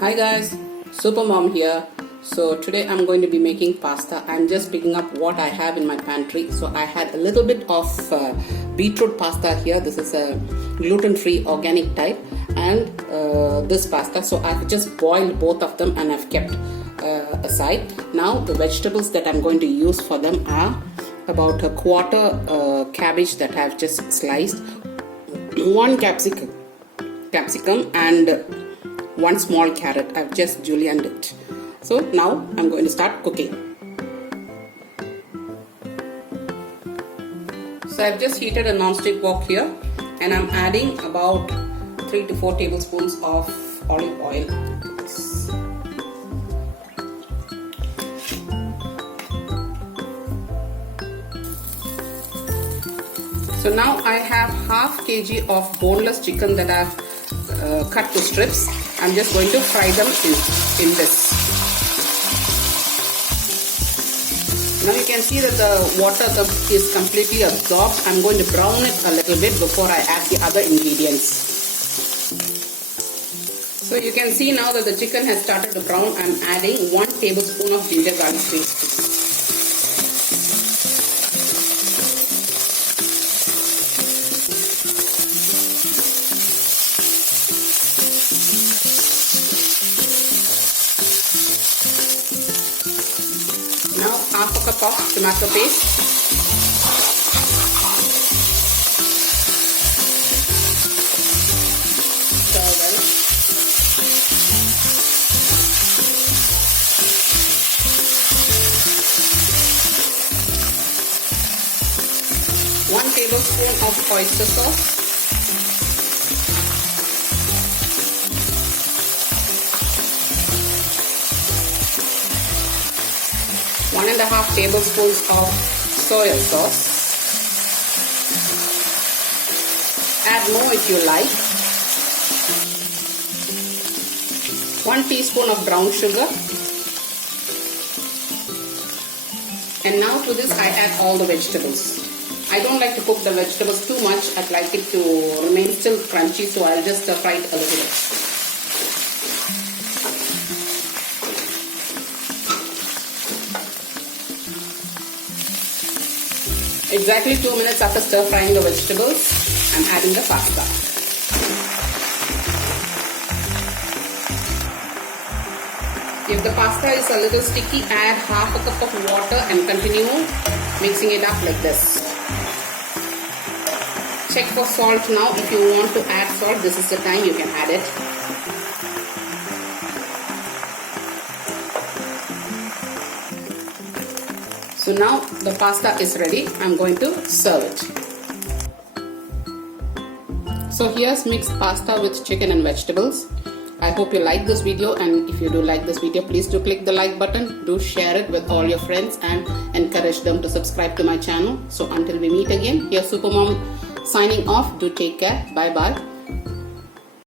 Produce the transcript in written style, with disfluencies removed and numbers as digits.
Hi guys, Supermom here. So today I'm going to be making pasta. I'm just picking up what I have in my pantry. So I had a little bit of beetroot pasta here. This is a gluten-free organic type, and this pasta. So I've just boiled both of them and I've kept aside. Now the vegetables that I'm going to use for them are about a quarter cabbage that I've just sliced, one capsicum and one small carrot. I've just julienned it. So now I'm going to start cooking. So I've just heated a non-stick wok here, and I'm adding about 3 to 4 tablespoons of olive oil. So now I have half kg of boneless chicken that I've cut to strips. I'm just going to fry them in this. Now you can see that the water is completely absorbed. I'm going to brown it a little bit before I add the other ingredients. So you can see now that the chicken has started to brown. I'm adding 1 tablespoon of ginger garlic paste. Now half a cup of tomato paste. Stir well. One tablespoon of oyster sauce. 1.5 tablespoons of soya sauce. Add more if you like. 1 teaspoon of brown sugar. And now to this I add all the vegetables. I don't like to cook the vegetables too much. I'd like it to remain still crunchy, so I'll just fry it a little bit. Exactly 2 minutes after stir frying the vegetables, I'm adding the pasta. If the pasta is a little sticky, add half a cup of water and continue mixing it up like this. Check for salt now. If you want to add salt, this is the time you can add it. So now the pasta is ready. I'm going to serve it. So here's mixed pasta with chicken and vegetables. I hope you like this video, and if you do like this video, please do click the like button. Do share it with all your friends and encourage them to subscribe to my channel. So until we meet again, here's Supermom signing off. Do take care. Bye bye.